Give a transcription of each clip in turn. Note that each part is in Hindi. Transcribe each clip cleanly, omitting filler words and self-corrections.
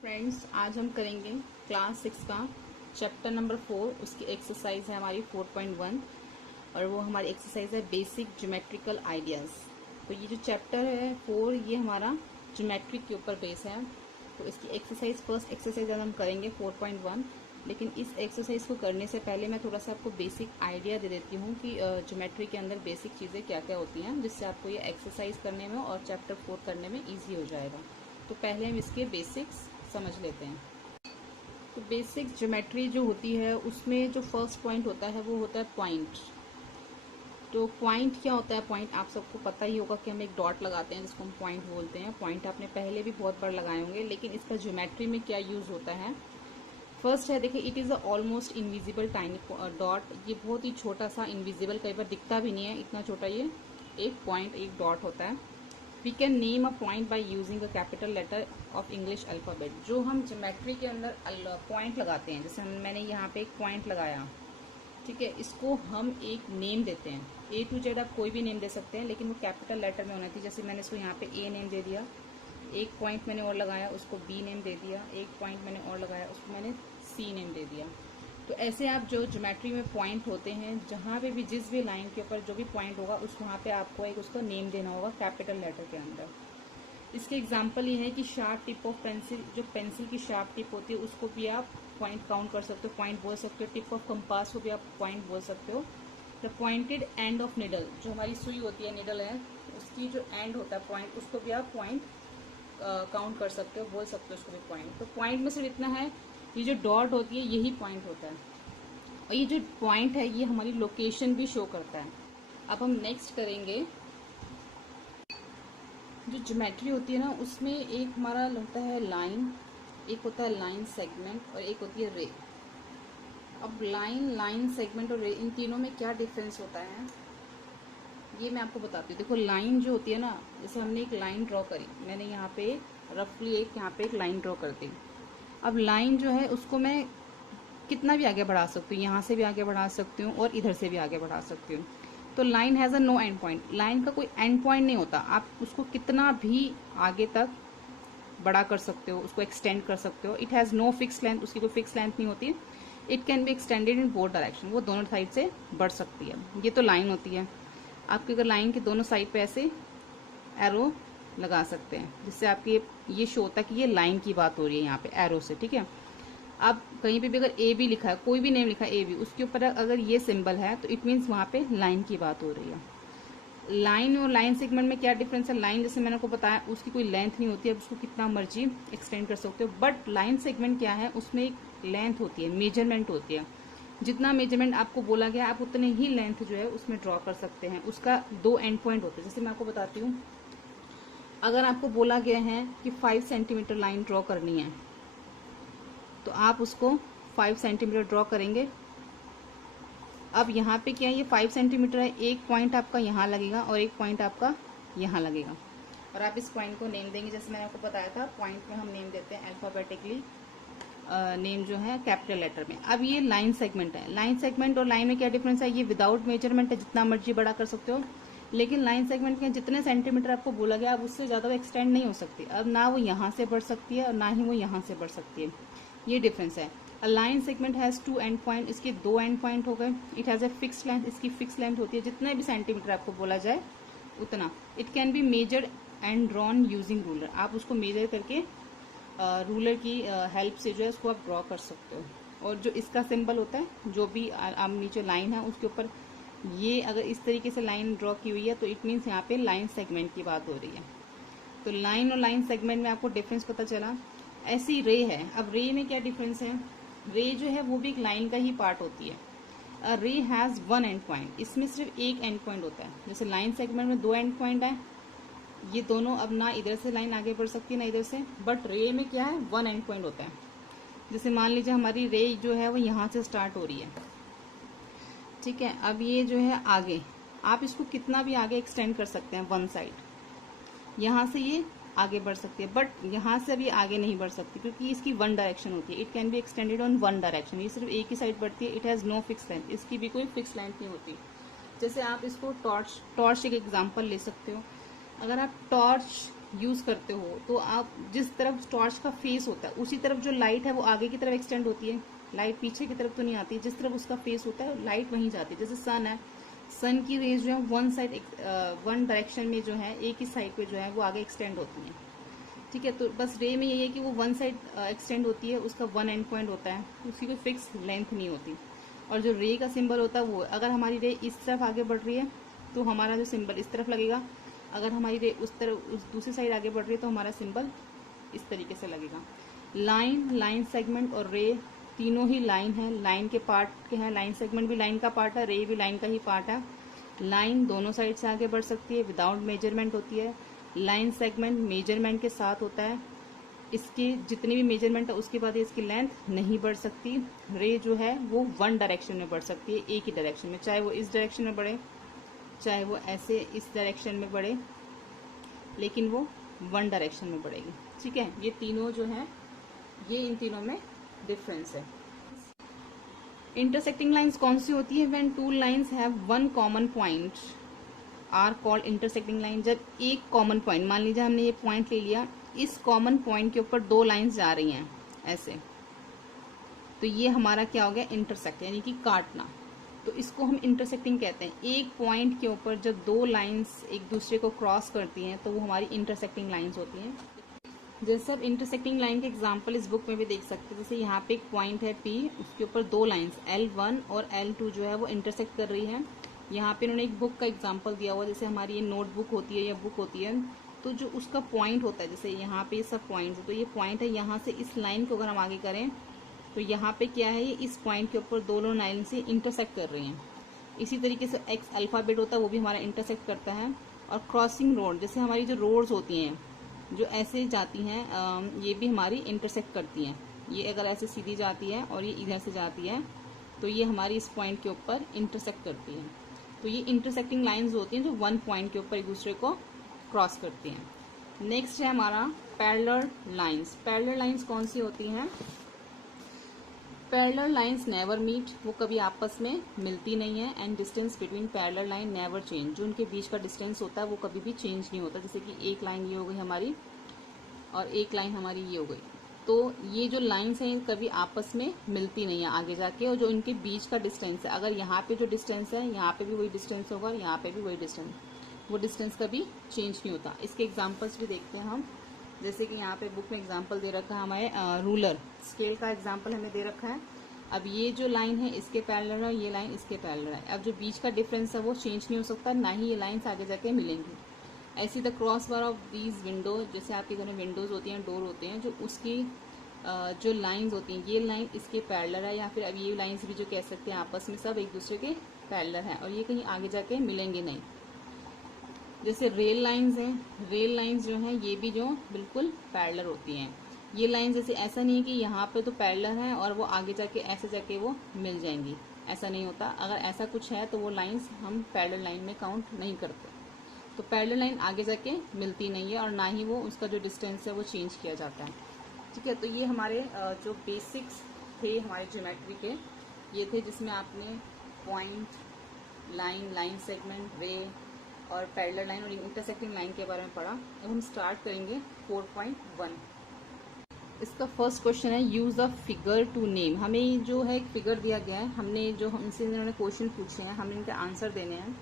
फ्रेंड्स, आज हम करेंगे क्लास 6 का चैप्टर नंबर 4। उसकी एक्सरसाइज है हमारी 4.1 और वो हमारी एक्सरसाइज है बेसिक ज्योमेट्रिकल आइडियाज़। तो ये जो चैप्टर है 4 ये हमारा ज्योमेट्रिक के ऊपर बेस है। तो इसकी एक्सरसाइज फर्स्ट एक्सरसाइज आज हम करेंगे 4.1। लेकिन इस एक्सरसाइज को करने से पहले मैं थोड़ा सा आपको बेसिक आइडिया दे देती हूँ कि ज्योमेट्री के अंदर बेसिक चीज़ें क्या क्या होती हैं, जिससे आपको ये एक्सरसाइज करने में और चैप्टर 4 करने में ईजी हो जाएगा। तो पहले हम इसके बेसिक्स समझ लेते हैं। तो बेसिक ज्योमेट्री जो होती है उसमें जो फर्स्ट पॉइंट होता है वो होता है पॉइंट। तो पॉइंट क्या होता है? पॉइंट आप सबको पता ही होगा कि हम एक डॉट लगाते हैं जिसको हम पॉइंट बोलते हैं। पॉइंट आपने पहले भी बहुत बार लगाए होंगे, लेकिन इसका ज्योमेट्री में क्या यूज होता है? फर्स्ट है, देखिए, it is a almost invisible tiny dot. ये बहुत ही छोटा सा, इनविजिबल, कई बार दिखता भी नहीं है, इतना छोटा ये एक पॉइंट, एक डॉट होता है। We can name a point by using a capital letter of English alphabet. जो हम ज्योमेट्री के अंदर पॉइंट लगाते हैं, जैसे मैंने यहाँ पे एक पॉइंट लगाया, ठीक है, इसको हम एक नेम देते हैं। ए टू जेड आप कोई भी नेम दे सकते हैं, लेकिन वो कैपिटल लेटर में होना चाहिए। जैसे मैंने इसको यहाँ पे ए नेम दे दिया, एक पॉइंट मैंने और लगाया उसको बी नेम दे दिया, एक पॉइंट मैंने और लगाया उसको मैंने सी नेम दे दिया। तो ऐसे आप जो ज्योमेट्री में पॉइंट होते हैं, जहाँ पे भी जिस भी लाइन के ऊपर जो भी पॉइंट होगा उस वहाँ पे आपको एक उसका नेम देना होगा कैपिटल लेटर के अंदर। इसके एग्जाम्पल ये है कि शार्प टिप ऑफ पेंसिल, जो पेंसिल की शार्प टिप होती है उसको भी आप पॉइंट काउंट कर सकते हो, पॉइंट बोल सकते हो। टिप ऑफ कंपास को भी आप पॉइंट बोल सकते हो। The pointed end of needle, जो हमारी सुई होती है, निडल है, उसकी जो एंड होता है पॉइंट, उसको भी आप पॉइंट काउंट कर सकते हो, बोल सकते हो उसको भी पॉइंट। तो पॉइंट में सिर्फ इतना है, ये जो डॉट होती है यही पॉइंट होता है, और ये जो पॉइंट है ये हमारी लोकेशन भी शो करता है। अब हम नेक्स्ट करेंगे, जो ज्योमेट्री होती है ना उसमें एक हमारा होता है लाइन, एक होता है लाइन सेगमेंट और एक होती है रे। अब लाइन सेगमेंट और रे, इन तीनों में क्या डिफरेंस होता है ये मैं आपको बताती हूँ। देखो, लाइन जो होती है ना, जैसे हमने एक लाइन ड्रॉ करी, मैंने यहाँ पे रफली यहाँ पे एक लाइन ड्रॉ कर दी। अब लाइन जो है उसको मैं कितना भी आगे बढ़ा सकती हूँ, यहाँ से भी आगे बढ़ा सकती हूँ और इधर से भी आगे बढ़ा सकती हूँ। तो line has a no end point. Line का कोई एंड पॉइंट नहीं होता, आप उसको कितना भी आगे तक बड़ा कर सकते हो, उसको एक्सटेंड कर सकते हो। It has no fix length, उसकी कोई फिक्स लेंथ नहीं होती। It can be extended in both direction, वो दोनों साइड से बढ़ सकती है। ये तो लाइन होती है। आपकी अगर लाइन के दोनों साइड पे ऐसे एरो लगा सकते हैं, जिससे आपकी ये शो होता है कि ये लाइन की बात हो रही है यहाँ पे एरो से, ठीक है। अब कहीं पे भी अगर ए बी लिखा है, कोई भी नेम लिखा है ए बी, उसके ऊपर अगर ये सिंबल है तो इट मीन्स वहाँ पे लाइन की बात हो रही है। लाइन और लाइन सेगमेंट में क्या डिफरेंस है? लाइन, जैसे मैंने आपको बताया, उसकी कोई लेंथ नहीं होती है, उसको कितना मर्जी एक्सटेंड कर सकते हो। बट लाइन सेगमेंट क्या है? उसमें एक लेंथ होती है, मेजरमेंट होती है। जितना मेजरमेंट आपको बोला गया आप उतने ही लेंथ जो है उसमें ड्रॉ कर सकते हैं। उसका दो एंड पॉइंट होते हैं। जैसे मैं आपको बताती हूँ, अगर आपको बोला गया है कि 5 सेंटीमीटर लाइन ड्रॉ करनी है, तो आप उसको 5 सेंटीमीटर ड्रॉ करेंगे। अब यहाँ पे क्या है, ये 5 सेंटीमीटर है, एक पॉइंट आपका यहाँ लगेगा और एक पॉइंट आपका यहाँ लगेगा, और आप इस पॉइंट को नेम देंगे। जैसे मैंने आपको बताया था, पॉइंट में हम नेम देते हैं अल्फाबेटिकली, नेम जो है कैपिटल लेटर में। अब ये लाइन सेगमेंट है। लाइन सेगमेंट और लाइन में क्या डिफरेंस है? ये विदाउट मेजरमेंट है, जितना मर्जी बड़ा कर सकते हो। लेकिन लाइन सेगमेंट के जितने सेंटीमीटर आपको बोला गया, अब उससे ज़्यादा वो एक्सटेंड नहीं हो सकती। अब ना वो यहाँ से बढ़ सकती है और ना ही वो यहाँ से बढ़ सकती है। ये डिफरेंस है। A line segment has 2 and point, इसके 2 एंड पॉइंट हो गए। It has a fix length, इसकी फिक्स लेंथ होती है, जितने भी सेंटीमीटर आपको बोला जाए उतना। It can be measured and drawn using ruler, आप उसको मेजर करके रूलर की हेल्प से जो है उसको आप ड्रॉ कर सकते हो। और जो इसका सिंबल होता है, जो भी आप नीचे लाइन है उसके ऊपर ये अगर इस तरीके से लाइन ड्रॉ की हुई है तो इट मीन्स यहाँ पे लाइन सेगमेंट की बात हो रही है। तो लाइन और लाइन सेगमेंट में आपको डिफरेंस पता चला। ऐसी रे है। अब रे में क्या डिफरेंस है? रे जो है वो भी एक लाइन का ही पार्ट होती है। रे हैज़ 1 एंड पॉइंट, इसमें सिर्फ एक एंड पॉइंट होता है। जैसे लाइन सेगमेंट में 2 एंड पॉइंट है, ये दोनों, अब ना इधर से लाइन आगे बढ़ सकती है ना इधर से। बट रे में क्या है? 1 एंड पॉइंट होता है। जैसे मान लीजिए हमारी रे जो है वो यहाँ से स्टार्ट हो रही है, ठीक है। अब ये जो है आगे, आप इसको कितना भी आगे एक्सटेंड कर सकते हैं, वन साइड यहाँ से ये आगे बढ़ सकती है, बट यहाँ से अभी आगे नहीं बढ़ सकती क्योंकि इसकी वन डायरेक्शन होती है। It can be extended on one direction, ये सिर्फ एक ही साइड बढ़ती है। It has no fix length, इसकी भी कोई फिक्स लेंथ नहीं होती। जैसे आप इसको टॉर्च एक एग्जाम्पल ले सकते हो। अगर आप टॉर्च यूज़ करते हो तो आप जिस तरफ टॉर्च का फेस होता है उसी तरफ जो लाइट है वो आगे की तरफ एक्सटेंड होती है, लाइट पीछे की तरफ तो नहीं आती। जिस तरफ उसका फेस होता है लाइट वहीं जाती है। जैसे सन है, सन की रेज जो है वन साइड, वन डायरेक्शन में जो है एक ही साइड पे जो है वो आगे एक्सटेंड होती है। ठीक है, तो बस रे में यही है कि वो वन साइड एक्सटेंड होती है, उसका वन एंड पॉइंट होता है, उसकी कोई फिक्स लेंथ नहीं होती। और जो रे का सिंबल होता है वो, अगर हमारी रे इस तरफ आगे बढ़ रही है तो हमारा जो सिंबल इस तरफ लगेगा, अगर हमारी रे उस तरफ उस दूसरी साइड आगे बढ़ रही है तो हमारा सिंबल इस तरीके से लगेगा। लाइन, लाइन सेगमेंट और रे तीनों ही लाइन है, लाइन के पार्ट के हैं। लाइन सेगमेंट भी लाइन का पार्ट है, रे भी लाइन का ही पार्ट है। लाइन दोनों साइड से आगे बढ़ सकती है, विदाउट मेजरमेंट होती है। लाइन सेगमेंट मेजरमेंट के साथ होता है, इसके जितनी भी मेजरमेंट है उसके बाद इसकी लेंथ नहीं बढ़ सकती। रे जो है वो वन डायरेक्शन में बढ़ सकती है, एक ही डायरेक्शन में, चाहे वो इस डायरेक्शन में बढ़े चाहे वो ऐसे इस डायरेक्शन में बढ़े, लेकिन वो वन डायरेक्शन में बढ़ेगी। ठीक है, ये तीनों जो है ये इन तीनों में डिफरेंस है। इंटरसेक्टिंग लाइंस कौन सी होती है? When two lines have one common point are called intersecting line. जब एक कॉमन पॉइंट, मान लीजिए हमने ये पॉइंट ले लिया, इस कॉमन पॉइंट के ऊपर दो लाइंस जा रही हैं ऐसे, तो ये हमारा क्या हो गया? इंटरसेक्ट, यानी कि काटना। तो इसको हम इंटरसेक्टिंग कहते हैं। एक पॉइंट के ऊपर जब दो लाइंस एक दूसरे को क्रॉस करती हैं तो वो हमारी इंटरसेक्टिंग लाइंस होती हैं। जैसे अब इंटरसेक्टिंग लाइन के एग्जांपल इस बुक में भी देख सकते हैं। जैसे यहाँ पे एक पॉइंट है P, उसके ऊपर दो लाइंस L1 और L2 जो है वो इंटरसेक्ट कर रही है। यहाँ पे इन्होंने एक बुक का एग्जांपल दिया हुआ, जैसे हमारी ये नोटबुक होती है या बुक होती है, तो जो उसका पॉइंट होता है, जैसे यहाँ पे सब पॉइंट है, तो ये पॉइंट है, यहाँ से इस लाइन को अगर हम आगे करें तो यहाँ पे क्या है, ये इस पॉइंट के ऊपर दोनों लाइन से इंटरसेक्ट कर रही हैं। इसी तरीके से एक्स अल्फ़ाबेट होता है वो भी हमारा इंटरसेक्ट करता है। और क्रॉसिंग रोड, जैसे हमारी जो रोड्स होती हैं जो ऐसे जाती हैं, ये भी हमारी इंटरसेक्ट करती हैं। ये अगर ऐसे सीधी जाती है और ये इधर से जाती है तो ये हमारी इस पॉइंट के ऊपर इंटरसेक्ट करती हैं। तो ये इंटरसेक्टिंग लाइंस होती हैं जो वन पॉइंट के ऊपर एक दूसरे को क्रॉस करती हैं। नेक्स्ट है हमारा पैरेलल लाइंस। पैरेलल लाइंस कौन सी होती हैं? पैरेलल लाइंस नेवर मीट, वो कभी आपस में मिलती नहीं है। And distance between parallel line never change, जो उनके बीच का डिस्टेंस होता है वो कभी भी चेंज नहीं होता। जैसे कि एक लाइन ये हो गई हमारी और एक लाइन हमारी ये हो गई, तो ये जो लाइंस हैं कभी आपस में मिलती नहीं है आगे जाके। और जो इनके बीच का डिस्टेंस है, अगर यहाँ पे जो डिस्टेंस है यहाँ पे भी वही डिस्टेंस होगा और यहाँ पे भी वही डिस्टेंस, वो डिस्टेंस कभी चेंज नहीं होता। इसके एग्जाम्पल्स भी देखते हैं हम। जैसे कि यहाँ पे बुक में एग्जाम्पल दे रखा है हमारे, रूलर स्केल का एग्जाम्पल हमें दे रखा है। अब ये जो लाइन है इसके पैरेलल है, ये लाइन इसके पैरेलल है। अब जो बीच का डिफरेंस है वो चेंज नहीं हो सकता, ना ही ये लाइन्स आगे जाके मिलेंगी। ऐसी the cross bar of these window, जैसे आपके घर में विंडोज़ होती हैं, डोर होते हैं, जो उसकी जो लाइंस होती हैं, ये लाइन इसके पैरेलल है, या फिर अब ये लाइंस भी जो कह सकते हैं आपस में सब एक दूसरे के पैरेलल है और ये कहीं आगे जाके मिलेंगे नहीं। जैसे रेल लाइंस हैं, रेल लाइंस जो हैं ये भी जो बिल्कुल पैरेलल होती हैं। ये लाइन जैसे ऐसा नहीं है कि यहाँ पे तो पैरेलल है और वो आगे जाके ऐसे जाके वो मिल जाएंगी, ऐसा नहीं होता। अगर ऐसा कुछ है तो वो लाइंस हम पैरेलल लाइन में काउंट नहीं करते। तो पैरेलल लाइन आगे जाके मिलती नहीं है और ना ही वो उसका जो डिस्टेंस है वो चेंज किया जाता है। ठीक है, तो ये हमारे जो बेसिक्स थे हमारे ज्योमेट्री के, ये थे जिसमें आपने पॉइंट, लाइन, लाइन सेगमेंट, रे और पैरेलल लाइन और इंटरसेक्टिंग लाइन के बारे में पढ़ा। अब हम स्टार्ट करेंगे 4.1। इसका फर्स्ट क्वेश्चन है use a figure to name. हमें जो है एक फिगर दिया गया है, हमने जो हमसे इन्होंने क्वेश्चन पूछे हैं हमें इनके आंसर देने हैं।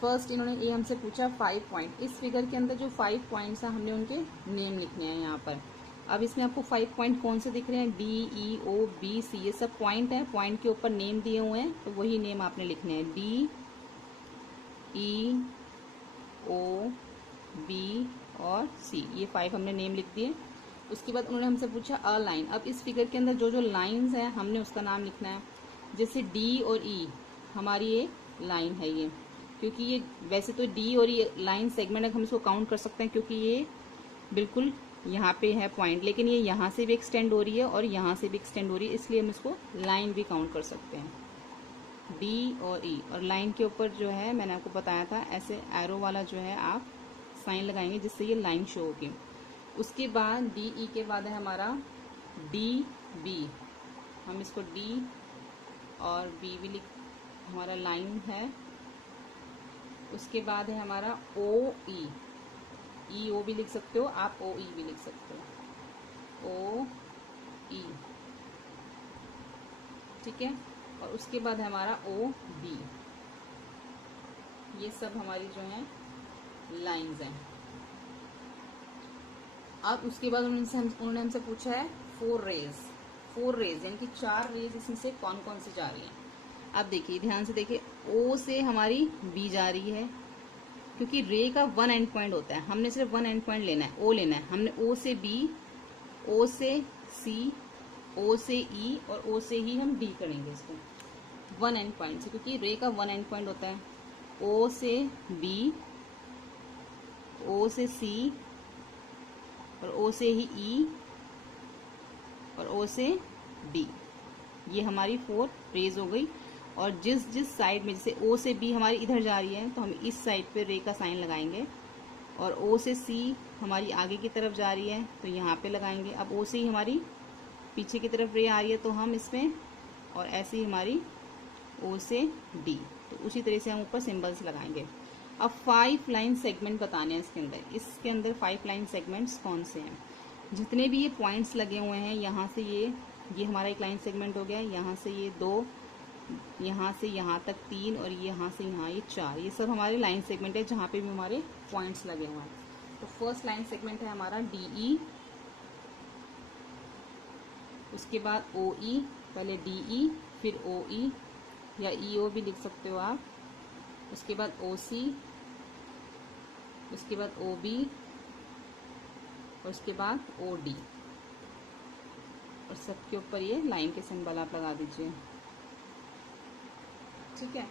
फर्स्ट इन्होंने ये हमसे पूछा 5 पॉइंट। इस फिगर के अंदर जो 5 पॉइंट्स हैं हमने उनके नेम लिखने हैं यहाँ पर। अब इसमें आपको 5 पॉइंट कौन से दिख रहे हैं? डी, ई, ओ, बी, सी, ये सब पॉइंट है। पॉइंट के ऊपर नेम दिए हुए हैं तो वही नेम आपने लिखने हैं। डी, ई, ओ, बी और सी, ये 5 हमने नेम लिख दिए। उसके बाद उन्होंने हमसे पूछा अ लाइन। अब इस फिगर के अंदर जो जो लाइंस हैं हमने उसका नाम लिखना है। जैसे डी और ई हमारी ये लाइन है ये, क्योंकि ये वैसे तो डी और ई लाइन सेगमेंट है, हम इसको काउंट कर सकते हैं क्योंकि ये बिल्कुल यहाँ पे है पॉइंट, लेकिन ये यहाँ से भी एक्सटेंड हो रही है और यहाँ से भी एक्सटेंड हो रही है, इसलिए हम इसको लाइन भी काउंट कर सकते हैं। डी और ई, और लाइन के ऊपर जो है मैंने आपको बताया था ऐसे एरो वाला जो है आप साइन लगाएंगे जिससे ये लाइन शो होगी। उसके बाद डी, ई के बाद है हमारा डी, बी, हम इसको डी और बी भी लिख, हमारा लाइन है। उसके बाद है हमारा ओ, ई, ई ओ भी लिख सकते हो आप, ओ ई भी लिख सकते हो, ओ ई, ठीक है। और उसके बाद है हमारा ओ बी। ये सब हमारी जो है लाइंस हैं। अब उसके बाद उन्होंने हमसे पूछा है 4 रेज, 4 रेज यानी कि 4 रेज इसमें से कौन कौन सी जा रही हैं। अब देखिए ध्यान से देखिए, ओ से हमारी बी जा रही है, क्योंकि रे का 1 एंड पॉइंट होता है, हमने सिर्फ 1 एंड पॉइंट लेना है, ओ लेना है। हमने ओ से बी, ओ से सी, ओ से ई और ओ से ही हम डी करेंगे इसको 1 एंड पॉइंट से, क्योंकि रे का 1 एंड पॉइंट होता है। ओ से बी, ओ से सी और ओ से ही ई और ओ से डी। ये हमारी 4 रेज हो गई। और जिस जिस साइड में, जैसे ओ से बी हमारी इधर जा रही है तो हम इस साइड पे रे का साइन लगाएंगे, और ओ से सी हमारी आगे की तरफ जा रही है तो यहाँ पे लगाएंगे। अब ओ से ही हमारी पीछे की तरफ रे आ रही है तो हम इसमें, और ऐसे ही हमारी ओ से डी, तो उसी तरह से हम ऊपर सिंबल्स लगाएंगे। अब 5 लाइन सेगमेंट बताने हैं इसके अंदर। इसके अंदर 5 लाइन सेगमेंट्स कौन से हैं? जितने भी ये पॉइंट्स लगे हुए हैं, यहाँ से ये हमारा एक लाइन सेगमेंट हो गया, यहाँ से ये 2, यहाँ से यहाँ तक 3 और यहाँ से यहाँ ये 4, ये सब हमारे लाइन सेगमेंट है जहाँ पे भी हमारे पॉइंट्स लगे हुए हैं। तो फर्स्ट लाइन सेगमेंट है हमारा डी ई, उसके बाद ओ ई, पहले डी ई फिर ओ ई या ई ओ भी लिख सकते हो आप, उसके बाद ओ सी, उसके बाद ओ बी और उसके बाद ओ डी, और सबके ऊपर ये लाइन के सिंबल आप लगा दीजिए, ठीक है।